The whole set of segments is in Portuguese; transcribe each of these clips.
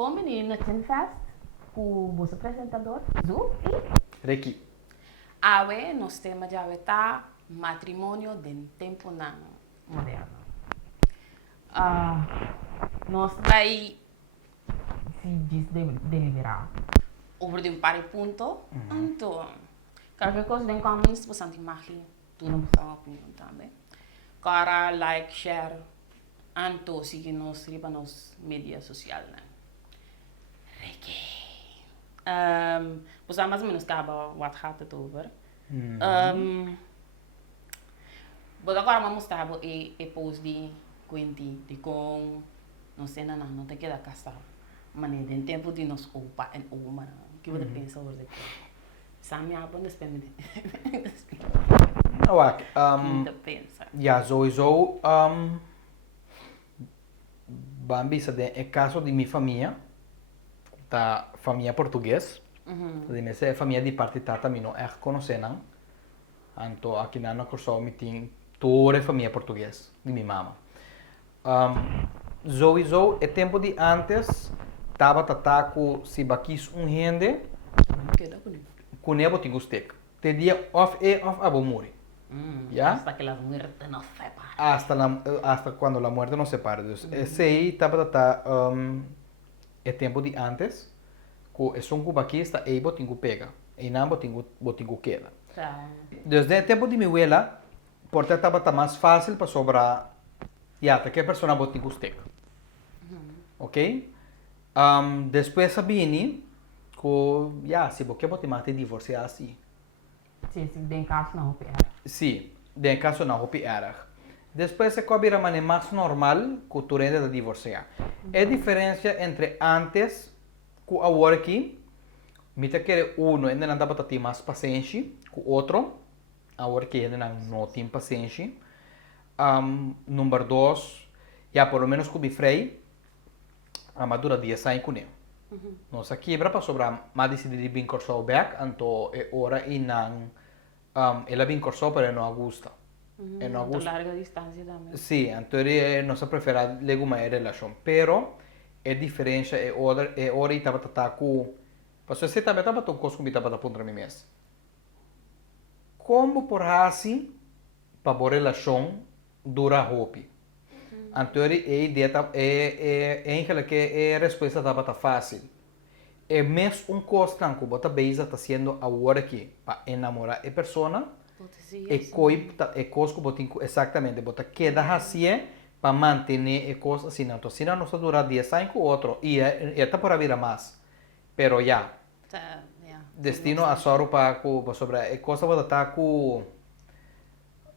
Bom menino, Tinfest, com o vosso apresentador, Zu e... Reiki. Awe, nós temos de tá matrimônio de tempo não moderno. Nós vai se deliberar over de pare ponto, então, qualquer coisa de caminho se você tem mais tu não precisa opinião também. Cara, like, share, anto seguir nos riba nos mídias sociais, né? Reiki. Você mais ou menos acaba what gaat over. Mas agora vamos mostrar e post de quanti de com não sei não tem que dar castar. Mas nem tempo de nos opa e uma que você pensa sobre isso. Sami a banda spend. Awak, Não pensa. ja, sowieso. Bambi, é caso de minha família, da família portuguesa. De minha família de parte tata, mi não é conhecendo. Então, aqui na nossa casa, mi tem toda a família portuguesa, de minha mama. Sowieso, é tempo de antes, tava tataco, se baquis gente, com nebo tem gostek. Te dia of abo muri. ¿Ya? Hasta que las muertes nos separan. Hasta cuando la muerte nos separe. Esse aí tava é tempo de antes, que é um aqui está aí botingo pega, e não botingo queda. Desde o tempo de minha abuela, porque estava mais fácil para sobrar, até que a pessoa botingo steak. Ok? Depois sabini, que se você botar mais divorciar assim. Sim, den caso não opera. Sim, de caso não hopi erg. Depois se cobra maneira mais normal que tu rende de divorciar. A diferença entre antes e agora aqui, me te quer ainda não dá para ter mais paciência que o outro, agora que ainda não tem paciência. Número 2, pelo menos com o frei, a madura dia sai com ele. Nossa quebra para sobrar, mas decidi bem cortar o back, então é hora e não ela bem cortou, mas não gusta. Não gusta. Larga distância também. Sim, então não se prefere leguma a relação, pero a diferença é hora e estava com, porque você também estava com coisa que estava contra mim mesmo. Como por assim para a relação dura hopi. Então a ideia que a resposta estava fácil. É mesmo coisa que você está fazendo agora aqui para enamorar a pessoa. É coisa que você exatamente você queda assim para manter a coisa assim. Então, se não está durar 10 anos com o outro e está por vir mais. Pero já. Destino a soro para sobre a coisa você está com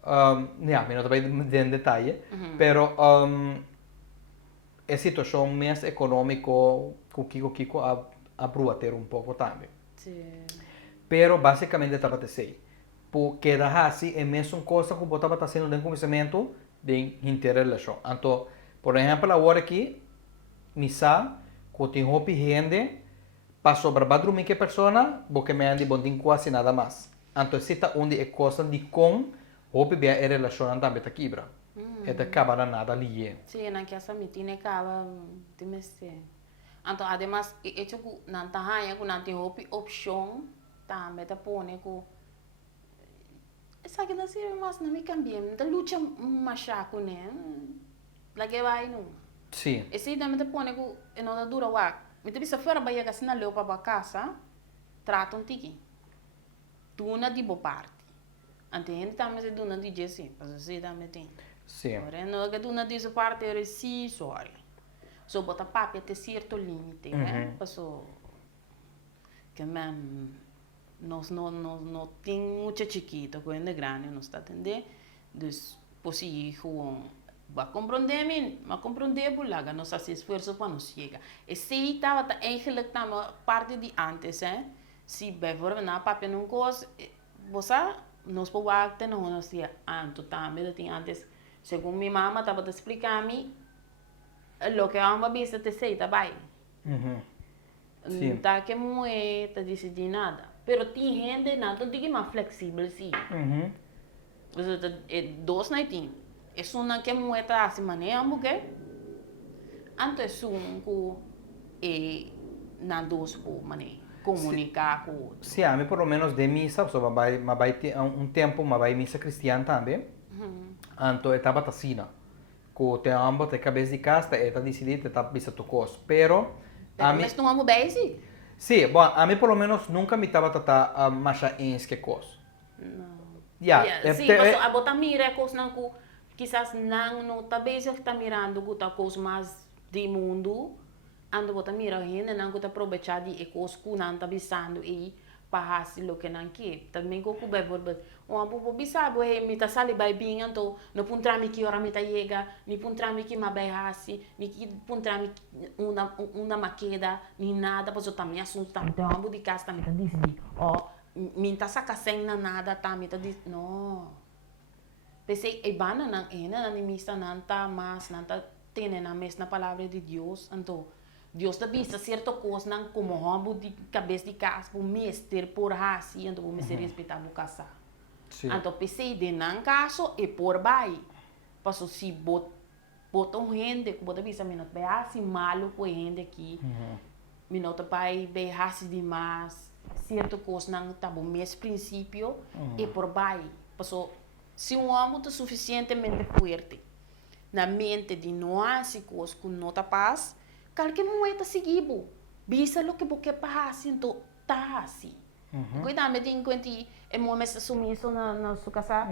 não vai em detalhe, pero a situação mais econômica Kiko a ter pouco também. Sim. Pero basicamente estava a dizer, porque da assim é mesmo coisa que você estava fazendo no começamento de interrelação. Então, por exemplo, agora aqui, misa, que tem hopi gente, para sobre badrumi que pessoa, porque me andi bonding quase nada mais. Então, se está onde é coisa de com, hopi bem a relação também está quebra. É de acabar nada ali. Sim, na que essa mitina acaba de mexer. Então, además, hecho que não tá raia, que não tem opção, também tá pone que essa que dá ser mais não me cambia, não luta machaco, né? Lá que vai não. Sim. Esse também tá pone que não dá dura o me te bisa fora bahia que se na leu para casa, trata tiki. Tu na de boa parte. Antende também se tu na de jesse, mas você também tem. Sim. Ora, não que tu na de parte é si sorry. So bota papi até certo limite, né? Passou que mesmo nós não tem muito chiquito, quando é grande não está entendendo. Então, possível vai compreender, mas compreender por lá, não se esforço para nos chegar. E se estava eigenlijk também parte de antes, se bijvoorbeeld na papi não coisa, você nos pode ter não nos dia antes também tem antes, segundo minha mãe estava explicando lo que vamos a ver te sei tá bem. Não tá que muito decidir nada, pero tem gente não tô digo mais flexível sim. Você é dois não tem, é uma que muito assim maneira porque antes um e na dos po mane comunicar com Sim, a mim por lo menos de missa, so, um tempo, vai missa cristiana também. Anto etapa tasina. Ko te ambo te cabeça de casta, eta decidit etapa bisa tocos. Pero, a mim... mas não amo bem sim. Sim, bom, a mim por lo menos nunca me tava tata macha ins que cos. Sim, mas a bota mira coisa não que quizás não tá bem se tá mirando guta coisa mais de mundo. Ando bota mira ainda não guta aproveitar de coisa que não tá bisando e para assim lo que não quer. Também go ku bem por o ambo bisa bo he mi ta sali bai bing anto no puntrami ki ora mi ta yega ni puntrami ki mabai hasi ni ki puntrami una maqueda ni nada pois eu também assunto também então ambo de casa também tá dizendo ó mi ta saca sem na nada também tá diz no pensei e bana não ena na mista não tá mas não tá tendo na mesma palavra de Deus então Deus te visa certa coisa não como ambo de cabeça de casa por mestre por hasi então vou me ser respeitar vou casar. Então pensei de não caso e por vai passo se botam gente que bota visa minot bem assim malo com gente aqui minot pai bem assim demais certa coisa não tá bom mesmo princípio e por vai passo se um homem é suficientemente forte na mente de não assim coisa que não tá paz qualquer momento seguido visa lo que você passa então tá assim. Cuidado, me tem que é momento sumiço na sua casa.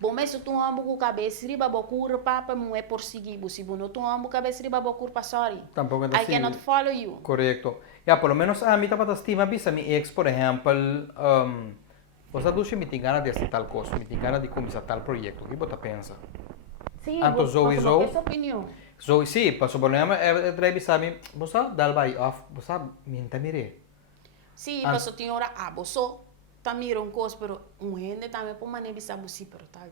Bom, mas se tu amo com cabeça riba bocur papa não é por seguir, se não tu amo cabeça riba bocur sorry. Tampoco é I assim. cannot follow you. Correto. Ya, por lo menos a mim tava estima bisa mi ex, por exemplo, você duche me tem gana de assistir tal coisa, me tem gana de começar tal projeto. O que você pensa? Sim, Anto Zoe, essa opinião. Zoe, sim, passo problema é drive sabe, você dá vai off, você minta mire. Sim, passo tinha hora você tá mirando coisa, pero gente também por maneira bisa busi pero tal.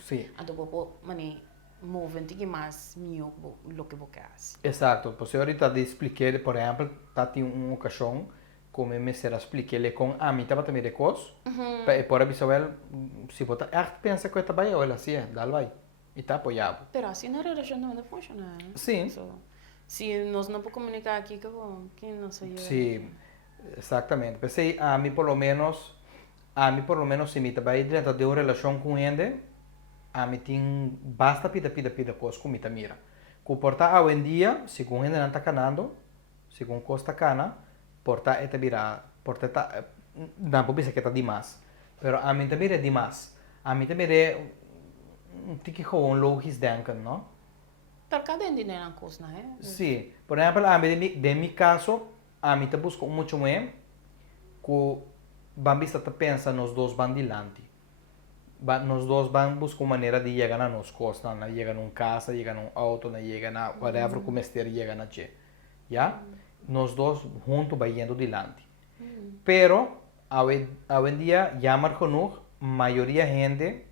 Sim. Anto por maneira movente que mais mio lo que você faz. Exato, você ahorita de explicar, por exemplo, tá tem ocasião como me será explicar com a mim tava também de coisa, por avisar se você pensa que tá bem, olha assim, dá vai. E tá apoiado. Pero assim na relação não funciona. Sim. Se nós não podemos comunicar aqui, que não sei eu. Sim, exatamente. Pensei, a mim por lo menos, se me trabalha dentro de uma relação com ele, a mim tem basta pida coisa com me mira. Comportar hoje em dia, se com ele não está canando, se com costa cana, porta eta vira, porta tá, não pode ser que está demais. Pero a mim também é demais. A mim também é que gewoon logisch denken, não? Per cada dinheiro é uma coisa, não é? Sim. Por exemplo, a mim, de meu caso, a mim te busco muito mais que bambista te pensa nos dois bandilante. Nos dois vamos buscar uma maneira de chegar a nos costas, na chegar num casa, chegar num auto, na chegar na whatever como esteja chegar na che. Já? Nos dois juntos vai indo dilante. Pero, hoje em dia, já marcou maioria gente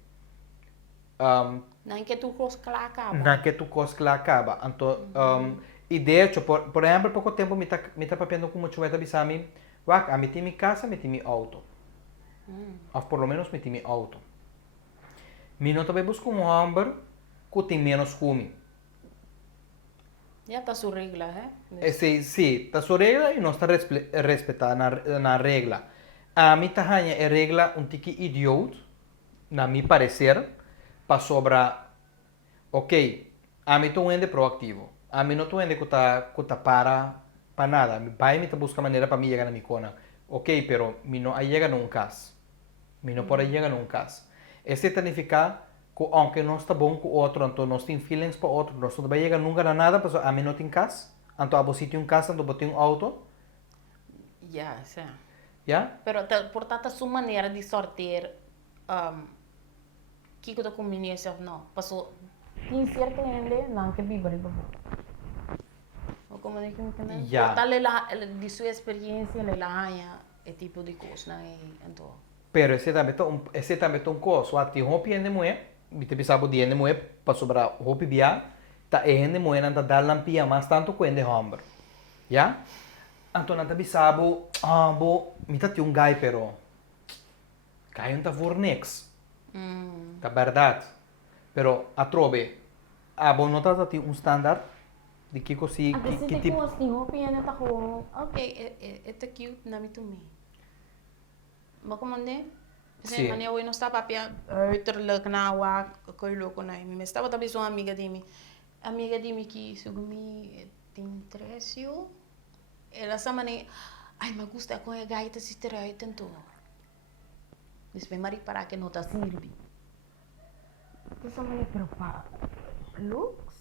não que tu coisa que lá acaba. Não que tu coisa que lá acaba. Então, e de hecho, por exemplo, pouco tempo me tá papendo com muito mais bisami, a mim tem minha casa, me tem meu auto. Ou por lo menos me tem meu auto. Me não também busco um homem que tem menos fome. Já está sua regra, é? Sim, está sua regra e não está respeitada na regra. A mim tá é regra um tique idiota, na meu parecer, para sobrar, ok, a mim estou indo proativo, a mim não estou indo que tá para nada, vai me buscar maneira para mim chegar na minha cona, ok, pero me não chega num caso, me não pode chegar num caso. Isso significa que aunque não está bom com o outro, então nós temos feelings para o outro, nós não vai chegar nunca na nada, porque a mim não tem casa, então a você tem casa, então você tem auto. Já, sim. Já? Pero portanto a sua maneira de sortear que eu comunicação não, passou tem certa gente não que vive ali o comunicação também portanto de sua experiência ele lá é tipo de coisa né então pero esse também um coisa ati hopi ende moe bite bisabo di ende moe passou para hopi bia ta ende moe nanta dar lampia mas tanto quende hombre já então nanta bisabo bo mita ti guy pero cai tá fornex da verdade pero a trobe a bom nota ti standard De que così, Anche se que te tipo... gosti, opinione ta gewoon, oké, het is cute, nami to me. Maar kom on, nee? Sì. Wanneer we nog stappen, heb je uiterlijk na wat, kun je ook naar me. Stava tabi zo'n amiga di mi que sugumi te interesio. Ela sa mane, ai, ma gusta com a gaita se eruit en to. Dus ben maar para que nota sirvi. Esa me preocupa. Lux?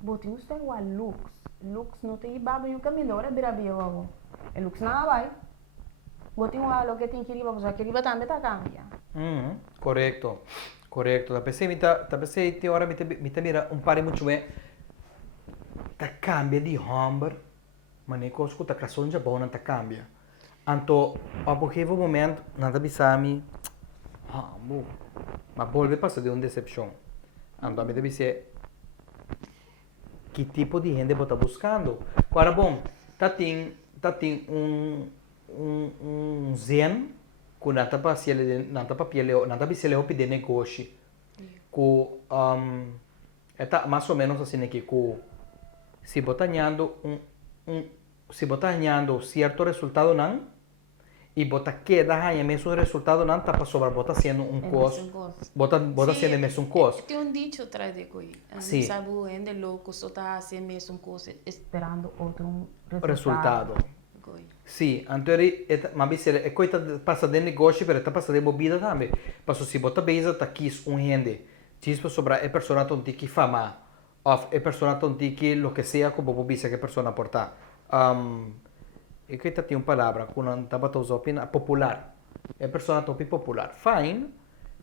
Boti usted igual Lux. Lux no te iba a caminho, ora bira bia wago. E Lux na vai. Boti igual lo que tem que ir, vamos a que ir também tá cambia. Corretto, corretto. Da pensei te ora mi te mira un pari muito bem. Ta cambia di hamber, ma ne cosco ta casonja bona ta cambia. Anto a pochevo moment nada bisami. Bu. Ma volve passa de un decepção. Anto a me deve ser que tipo de gente você está buscando. Agora, bom, tem um zen que não está para se pedir negócio. Que é mais ou menos assim que se você está ganhando certo resultado não e você quer dar o mesmo resultado não está para sobrar você sendo um costo. Você sendo mesmo costo. Tem dicho atrás de coi. Sim. Sabe o ende louco só tá sendo mesmo coisa Esperando outro Resultado. coi. Sì, antori ma bisele e coita passa de negócio, pero passa de bebida também. Passo se bota beza tá quis um rende. Cispa sobra é persona tonti que fama. Of é persona tonti que lo que sea como bobisa que persona porta. E coita tem uma palavra quando não tava usando popular. É persona tonti popular. Fine,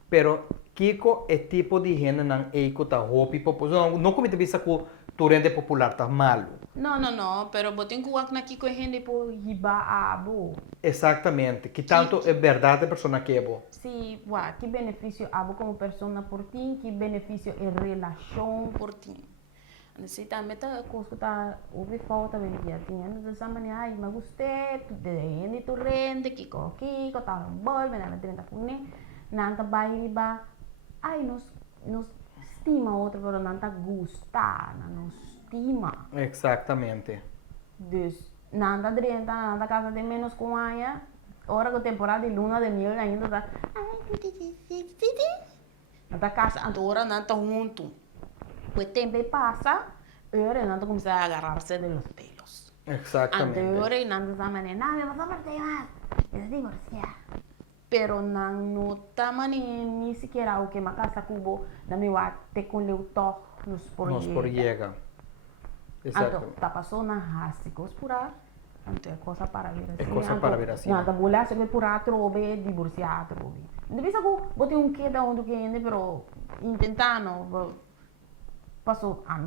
pero Kiko é tipo de gente não é que tá hopi popular. Não como te bisa que tu rende popular tá malo. No, pero botin que wak na kiko gente po Iba abo. Exatamente, que tanto é verdade a pessoa que é boa. Si, wa, que benefício abo como persona por ti, que benefício em relação por ti. Necesita meta coisa tá ouve falta bem dia tinha dessa maneira ai mas gostei tu de tu rende kiko tá bol bem na 30 pune nanta bai riba ai nos estima outro pero nanta gusta nos estima Exatamente. dus nanta 30 nanta casa de menos com aia hora que temporada de luna de miel ainda tá nanta casa Agora não tá junto. o tempo passa, ahora Nando comienza a agarrarse de los pelos. Exatamente. Ahora y Nando está manera, no, me vas a partir más, es divorciar. Pero no está ni siquiera o que me casa cubo, no me va a te con leu toch nos por llega. Exato. Está pasando na hasicos pura, é coisa para ver assim. É coisa para ver assim. Nada, bola se pura trobe, divorciar trobe. Não bisa ko, bote que da onde que ende, pero intentando passou a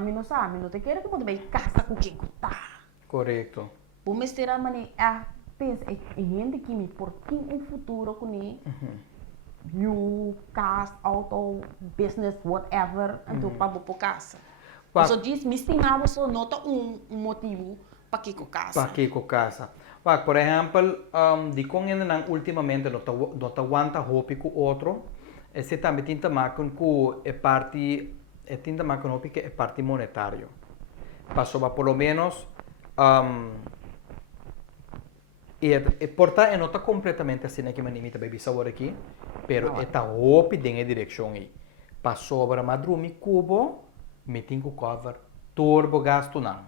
mim não sabe, não te quer que pode ver casa com quem tá. Correto. O mestre mane pensa é gente que me por um futuro com ele. You casa, auto, business, whatever, então para por casa. Só diz, me estimava só nota motivo para que com casa. Para que com casa. Por exemplo, de com ele ultimamente não tá aguenta roupa com outro, esse também tem também com é parte e tinta macronopi que é parte monetário. Passou por lo menos e porta é nota completamente assim que me limita baby sabor aqui, pero é tá hopi em direção aí. Passou para madrumi cubo, metin com cover, turbo gasto não.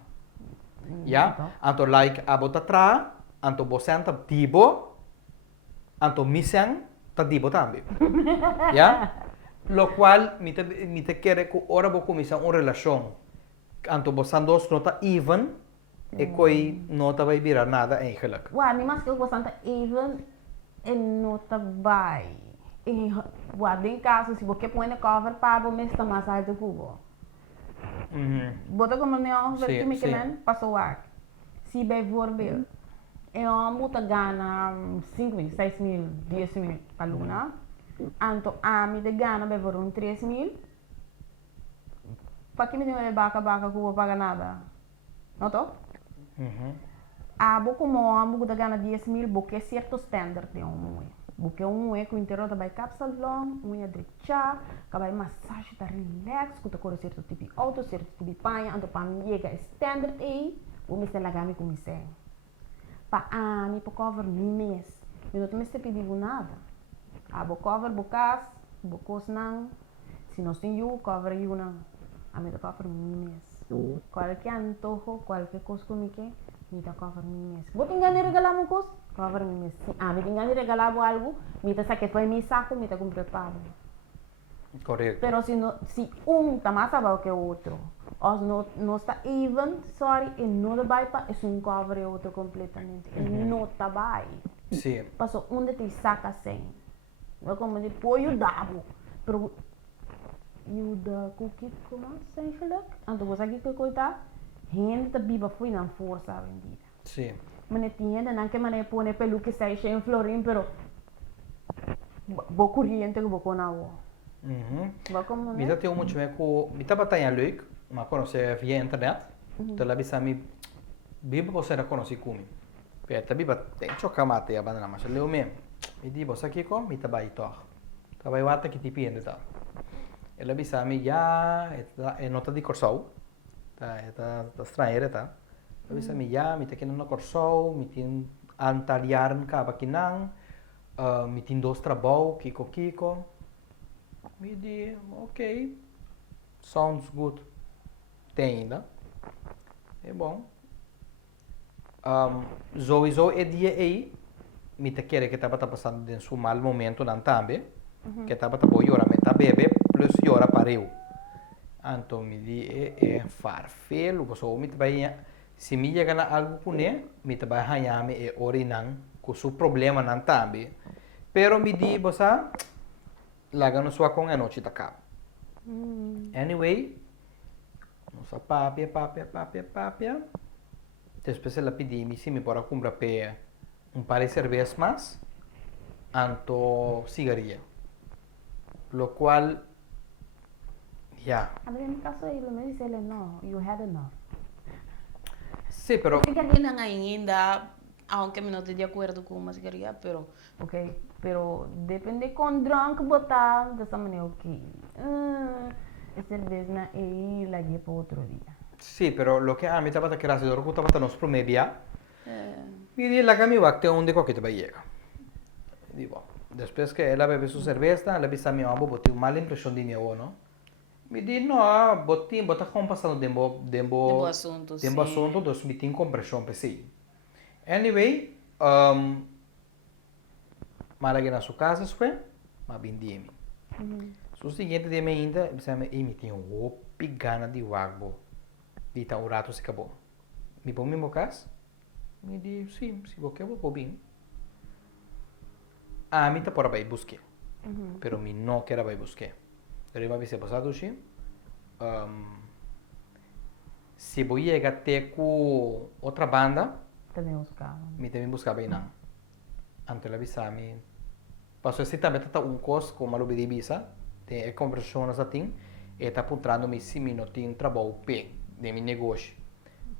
Ya? Anto like abota tra, anto bosenta tibo, anto misen ta tibo também. Ya? Lo cual me te quiere que ahora vos comienzas una relación. Anto vos son dos nota even, e coi nota vai virar nada eigenlijk. Wa, ni mas que eu gostava even e nota vai. E wa, bem caso se você põe na cover para o mês tá mais alto que o bota como não ver que me quemen passou a. Se bijvoorbeeld eu moet gana 5.000, 6.000, 10.000 per luna. Anto ami de gana bijvoorbeeld 3.000. Para que me dê baka que eu vou pagar nada. Não tô? Abo como amo de gana 10.000, porque é certo standard de um. Porque com inteiro vai capsule long, unha drecha, vai massagem tá relax, que tá corre certo tipo auto, certo tipo panha, ando para chega standard aí, vou me lá gami com me sem. Pa ani para cover mês. Eu não te pedir nada. A bo cover bocas, bocos não. Se não tem you cover you não. A me cover mês. Qualquer antojo, qualquer coisa comigo, me cover mês. Vou tentar regalar uma coisa, cover mês. Me tentar regalar algo, me saque foi mi saco, me comprar pago. Correto. Pero se tá mais abaixo que o outro, ou não está even, sorry, e não vai para é cover e outro completamente. E não está vai. Sim. Passou onde te saca sem. Não como de pollo dabo. Pero you da cookie como sem geluk. Então você aqui que coita, gente tá biba foi na força vendida. Sim. Mas tinha não que mané pone pelo que sai cheio florim, pero bo corriente que bo conao. Vai como Mi né? tem muito com mi tá batalha leuk, mas quando você via internet, tu lá bisa mi biba você era conheci como. Peta biba tem choca mate a banana, mas leu mesmo. Mi di você aqui com mi tá bai to. Tá bai wata que tipo ainda tá. Ela bisa mi já é nota de corsau. Tá estrangeira tá. Ela bisa mi já mi tá aqui no corsau, mi tem antaliaran ka bakinang, mi tem dois trabalho kiko. Me di, ok, sounds good. Tem ainda. É bom. Sowieso é dia aí, me te quer que estava passando em um mal momento não também, que estava tá boa hora, me tá bebê plus hora pareu. Então me di é farfelo, porque me te vai se me chega algo com ele, me te vai ganhar me é orinan, com seu problema não também. Pero me di, você lagano sua com a noite da capa. Anyway, nossa papia. Depois ela pediu-me se me pode comprar par de cervejas mais, anto cigarrilha. Lo qual, já. No caso ele me disse ele não, you had enough. Sim, pero Cigarrilha ainda, aunque eu não estou de acordo com uma cigarrilha, pero Ok, pero depende com drunk botar dessa maneira que a cerveja e la para outro dia. sì, però lo che a mi estaba que la se dorku estaba nos promebia. Mi di la cami va que un de que te llega. Digo, después que ella bebe su cerveza, le avisa a mi mamá, boté una mala impresión de mi abuelo, ¿no? Mi di no, bota con pasando Tempo assunto, tempo sim. assunto, dos mi tin compresión pe sì. Anyway, mara na sua casa foi, ma bindimi. Su seguinte dia me ainda, mi tinha um gana de wagbo. Dita o rato se acabou. Me põe mesmo casa? Me diz, sim, se você vou pôr bem. A mim tá por aí buscar. Pero mi não quero vai buscar. Pero vai ser passado sim. Se vou chegar até com outra banda, Também buscava. me também buscar bem não. Antes ela avisar me. Passou esse também tá coisa com uma lobby de visa. Tem conversões assim. E tá apontando me se me não tem trabalho pé de meu negócio.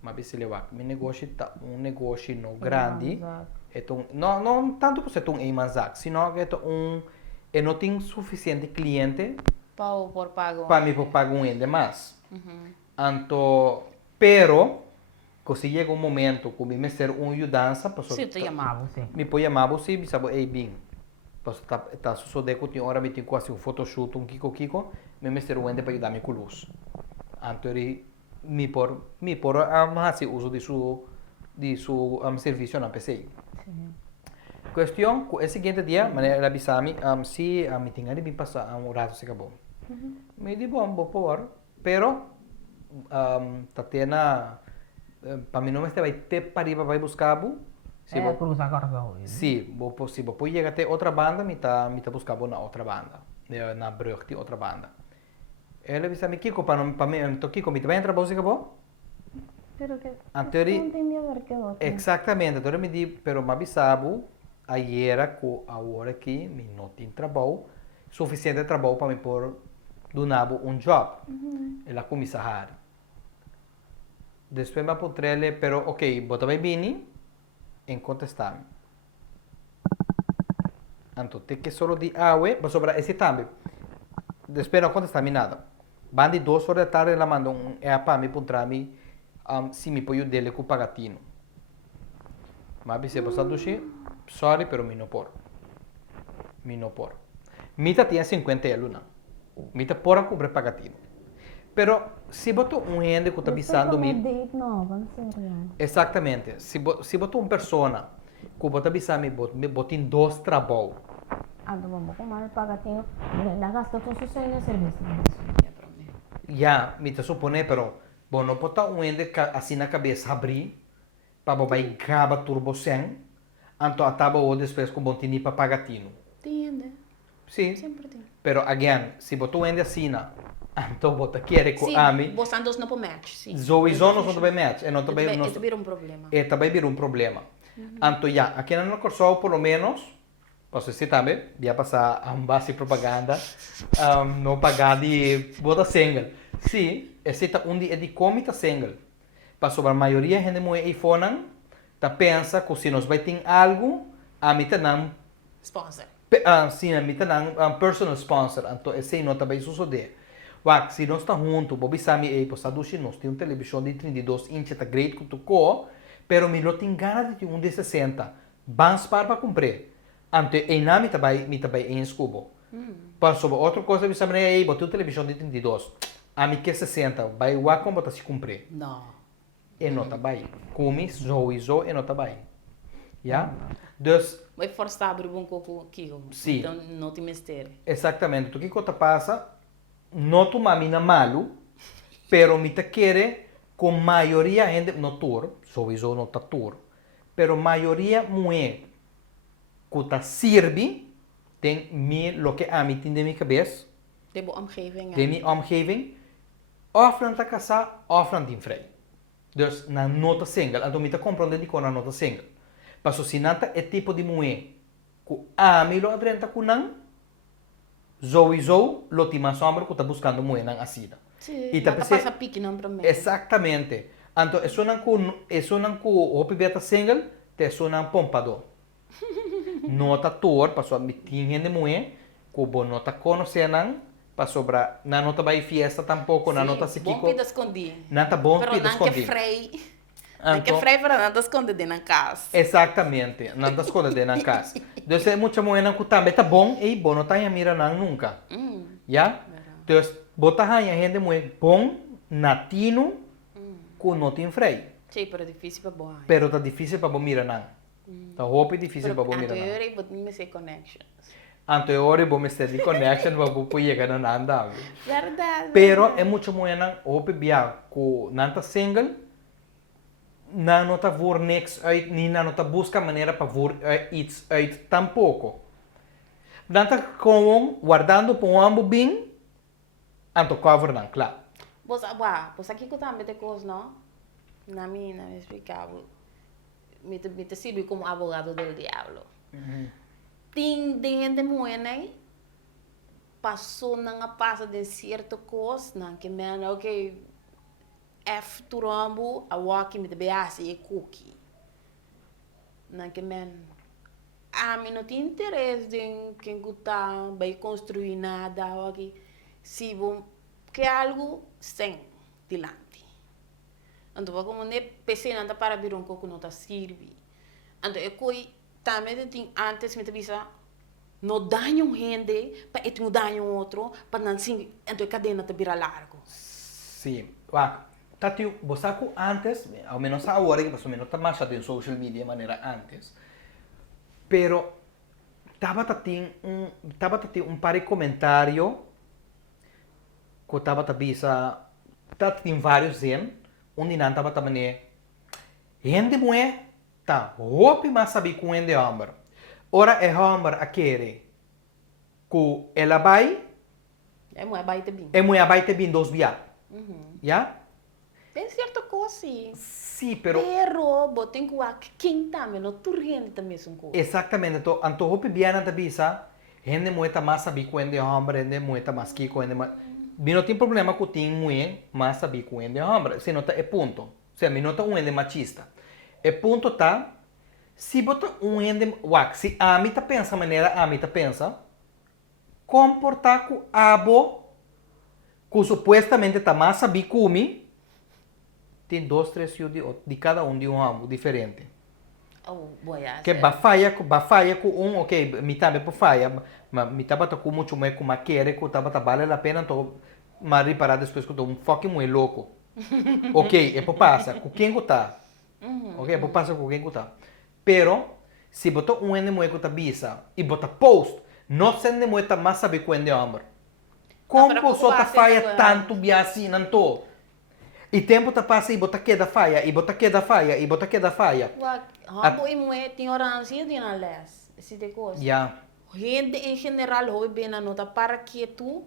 Mas se levar, meu negócio tá negócio não grande. Então, não tanto por ser manzak, sino que é não tem suficiente cliente pau por pago. para me pagar ainda mais. Então, pero se chega momento que me ser ajudança, Sim, te chamava. Sim. me pode chamar você, me sabe, ei bem. Posso tá sucedendo que tem hora me tem quase um photoshoot, kiko, me ser ainda para ajudar me com luz. Então, me por fazer uso de su serviço na PC. Sim. Questão, o seguinte dia, ela avisou-me, se me tinha de passar rato se acabou. Me disse, bom, vou pôr, pero, Tatiana, para mim não me vai ter para ir para buscar, Se vou cruzar cartão. sim, vou chegar até outra banda, me tá buscando na outra banda, na brug de outra banda. Ela avisou-me, Kiko, para mim, Kiko, me vai entrar para você acabou? Pero que Anterior, não tem nada a ver com o outro. exatamente, então me disse, pero me avisava, ayer com a hora que me não tem trabalho, suficiente trabalho para me pôr do nabo job. Ela começa a depois me apontrei, pero ok, bota bem bini, em contestar-me. Anto, te que solo de agua, va sobrar esse também. Espera, quando está minada. Bandi 2 horas da tarde, ela mandou para mim, para mim, se me põe o dele com o pagatino. Mas se você duche, sorry, pero mi no por. Mi no por. Mita tinha 50 euros, não. Mita por comprar pagatino. Pero, se botou gente que está avisando me... Exatamente. Se botou uma pessoa que está avisando me botou em 2 trabalhos. Ando vamos comer pagatino, la gasta con su cena servicio. Já, me te supone, pero, bom, não pode estar gente assim na cabeça abrir, para vai gravar turbo 100, então ataba o depois com bom tini para pagatino. Entende? Sim. Sempre tem. Pero, again, se botou gente assim, então bota querer com Sim, a mim, você andos não por match, sim. sowieso não vai match, e não também não... Isso vira um problema. E também vira problema. Então, já, aqui no Corsol, por lo menos, posso dizer também, já passar a base propaganda, não pagar de bota single. Sim, esse tá é de comita single. Para sobre a maioria gente muito iPhone, tá pensa que se nós vai ter algo, a mim tá não, Sponsor. sim, a mim tá não personal sponsor. Então, esse não também sucede. Wak, se nós tá junto, Bobby Sami e possa dushi, nós tem televisão de 32 inches, tá great que tu co, pero me não tem ganas de ter um de 60. Vamos para comprar. Ante em na me tabai em escubo. Para sobre outra coisa, me sabe aí, botei televisão de 32. A mim que 60, vai o como botar se comprar. Não. E não tabai. Come sowieso e não tabai. Ja? Dus Vai forçar a abrir um pouco aqui. Sim. Então não tem mistério. exatamente, o que coisa passa, não tu mamina malo, pero me te quer com maioria gente no tour, sowieso não tá tour, pero maioria mulher que tá sirve tem me lo que a mim tem de minha cabeça, De boa omgeving. de minha omgeving, of não tá casar, of não tem vrij. Dus na nota single, então me tá comprando de com na nota single. Passo se não tá é tipo de mulher que a mim lo adrenta com não, sowieso lo tem mais sombra que tá buscando mulher não assim. Sim. E E tá tá pensando- passa pique não para mim. Exatamente. Então, isso não que o beta single, te isso não pompado. Nota tour, passou a mitinha de mulher, que o não tá conhecendo, passou para, não nota vai fiesta tampouco, não nota se Bom kiko, pida escondi. não tá bom Pero pida não que escondido. frei. Não que Então, frei para não te esconder dentro da casa. exatamente, não tá escondendo na casa. Então, é muita mulher não que também tá bom, e bom não tá em mira não nunca. Já? Então, bota a gente mulher bom, natino, que não tem freio. Sim, pero difícil para boa. Pero tá difícil para mira não. Tá roupa difícil para mira não. Eu vou me ser connections. Antes ora vou me ser de connection para poder chegar na anda. Verdade. Pero é muito mulher não roupa bia com nanta single. Não tá voor niks uit, nem não tá busca maneira para voor iets uit tampouco. Nanta com guardando para um ambo bem. Anto cover não, claro. Você aqui que eu também te coisa, não? Na minha, me explicava. Me te sirve como abogado do diabo. Tem gente muito, né? Passou na passa de certa coisa, não que me ok. F turambo a walk me de beasi e cookie. Não que me a mim não tem interesse em quem gusta vai construir nada aqui. Se bom que algo sem dilante. Então como ne PC não para vir pouco não tá sirve. Então eu coi também tem antes me avisa não danho gente para não danho outro para não sim então a cadena te vira largo. Sim. Tati, você antes, ao menos agora que passou menos tá mais em social media de maneira antes. Pero tava um par de comentário que tava bisa tem vários zen, onde não tava também gente mulher tá roupa mais sabe com gente homem. Ora é homem a querer que ela vai É muito baita bem. e mulher vai ter bem dos via. Já? Tem certa coisa sim. Sim, pero Pero, botem que quem também, não tu rende também são coisas. exactamente, anto hopi biana ta bisa, gente mueta mais sabi com ende hombre, gente mueta mais que com ende mais. Não tem problema com tem mulher mais sabi com ende hombre, se nota é ponto. Se me nota um ende machista. É ponto tá, Se bota ende, se a mim tá pensa maneira a mim tá pensa, comportar com abo, que supostamente tá mais sabi comi, tem 2, 3 fios de cada de amo diferente. Oh, boia. Que bafaia com ok, me também por faia, mas me tava com muito mais com maquere, que tava vale a pena tô mas reparar depois que eu tô fucking muito louco. Ok, é por passa, com quem que tá? Ok, é por passa com quem que tá. Pero se botou ende muito tá bisa e bota post, não sende muito mais sabe quando é amor. Como só tá faia tanto biasi nanto? E tempo tá passa e bota queda faia, e bota queda faia, e bota queda faia. Hambo imue ignorância de na les. Esse de coisa. Yeah. Gente em geral hoje bem na nota para que tu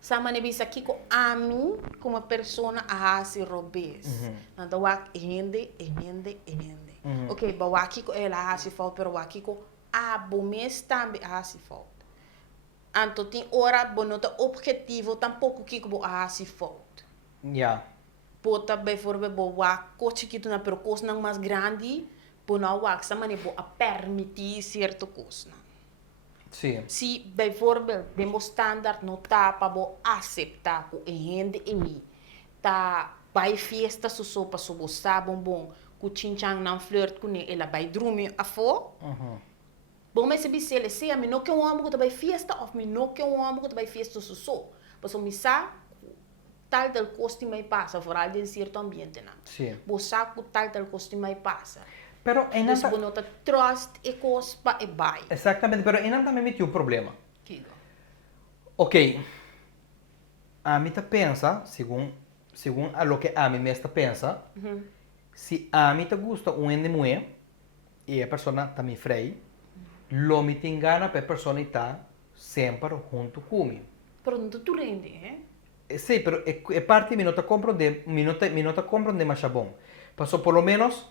sama ne bisa aqui com a mim como pessoa a se robes. Nada wak gente. Ok, ba waki ko ela a se falta, pero waki ko a bomes também a se falta. Anto tem hora bonota objetivo tampouco que ko a se falta. Yeah. Pota bijvoorbeeld bo wak ko chiquito na pero coisa não mais grande, bo na wak sama ne bo a permitir certo coisa. Sim. Se bijvoorbeeld demo standaard no tá para bo aceitar ko gente e tá vai festa so sopa so bo bom ku chinchang não flirt com ela vai dormir a fo. Bom mas se bisele se a mim não que um homem que vai festa ou mim não que um homem que vai festa so. Mas o misa tal del costume mai passa, fora de certo ambiente não. Sim. Bo saco tal del costume mai passa. Pero ainda Dus bo nota trust e cospa e vai. Exatamente, pero ainda também me tinha um problema. Kigo. Ok. A mim tá pensa, segundo a lo que a mim mesma pensa, se a mim tá gosta ende mulher e a pessoa tá me frei, lo me te engana para a pessoa estar sempre junto comigo. Pero não tu rende, eh? Sì, però è parte mi nota comprende, mi nota comprende mais bom. Passou pelo menos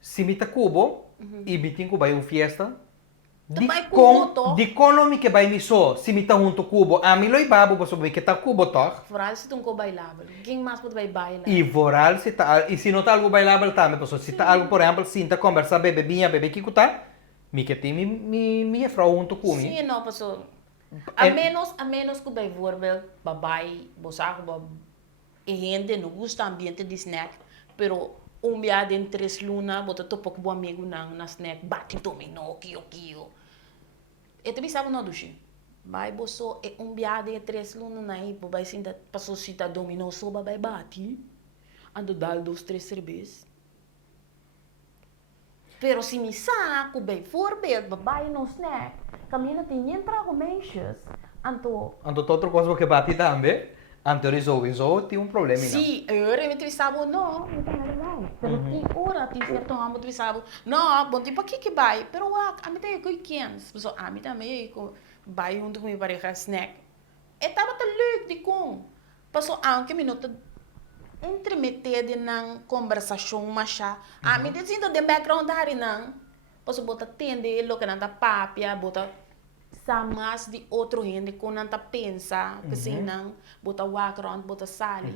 se mi ta cubo e mi tingo vai un fiesta di economy che vai mi so, se mi ta junto cubo, a mi loi babo posso vai che ta cubo toch. Vooral se tu não bailável. Quem mais pode bailar? E voral se ta e se nota algo bailável também, posso se ta algo por exemplo, se ta conversa bebe binha bebe que cuta, mi que tem mi frau junto comigo. Sim, não, passou. A menos que bijvoorbeeld babai, bosago, e gente não gosta ambiente de snack, pero dia de 3 luna, bota topo com amigo na snack, bate dominó, kio. E tu sabe não dushi. Vai boso e dia de 3 luna na aí, babai sinta passou cita dominó, so babai bate. Ando dal 2, 3 cervejas. Pero se me saco, bijvoorbeeld, babai no snack, caminha tem entra com meisjes, anto Outra coisa que bate também, anto resolve tem problema. Sim, eu me sabe não, Não tem nada mais. pero tem hora tem certo amo tu sabe, não, bom tipo aqui que vai, pero a mim tem que quens, so a mim também com vai junto com minha pareja snack. E tava tão leuk de com, passou anche minuto entremeter na conversação macha. A mim dizendo de background hari não, passou bota tende lo que nanda papia, bota samas de outro gente com nanta pensa, que assim não, bota background, bota sali.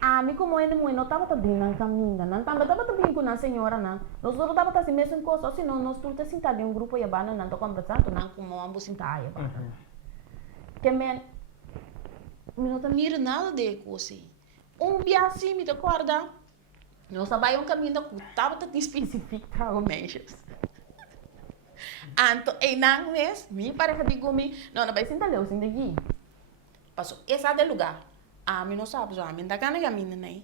A mim como ele muito não estava também na caminha, não estava também com a senhora não. Nós não estava assim mesmo coisa, assim nós tudo sentado em um grupo e abana não tô conversando não com uma ambos sentar aí. Que men Não mira nada de coisa. Dia assim, me acorda. Nós trabalhamos um caminho da estava tão específico para os mexes. Anto, não mês, me parece que comi, não vai sentar leu, sentar aqui. Passou, esse é o lugar. A mim não sabe, a mim tá ganhando a minha, né?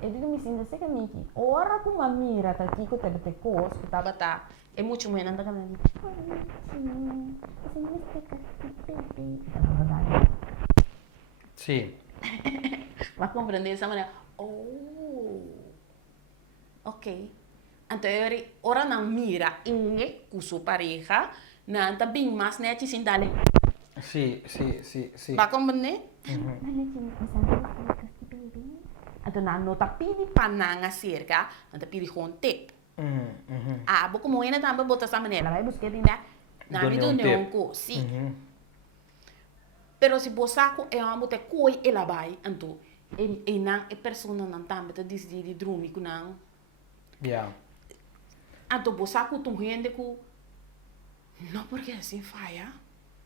Eu digo me sinto assim que me aqui. Ora com uma mira tá aqui com teve te coisa, Que tava tá, é muito mais não tá ganhando. Sim. Vai compreender essa maneira. Oh, ok. Então, ora não mira inge com sua pareja, não tá bem mais né, te sem dali. Sim. Vai compreender? Então não tá pedi Pananga cerca, não tá pedi com tape. Ah, vou como ainda também botar essa maneira, vai buscar de né? Não me deu nenhum co, sim. Pero se bosaco é uma bote coi ela vai, então e não é pessoa não também tá decidir dormir com não. Yeah. Então, você sabe que gente que não porque assim faia.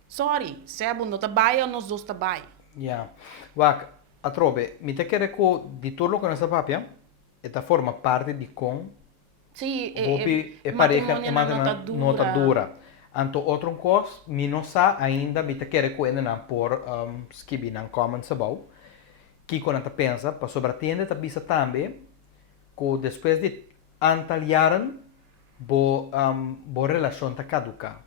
Sorry, sebo não tá bem ou nós dois tá bem. Yeah. Wak, a trobe, mi te quere ko di tutto con questa papia, e ta forma parte di con Sim, Bobi e pareja e nota nota dura. Anto outro cos, mi non sa ainda mi te quere ko na por skibi nan common sabau. Que quando ta pensa, pa sobratende ta bisa tambe, ko después de antal jaren, bo relação ta caduca.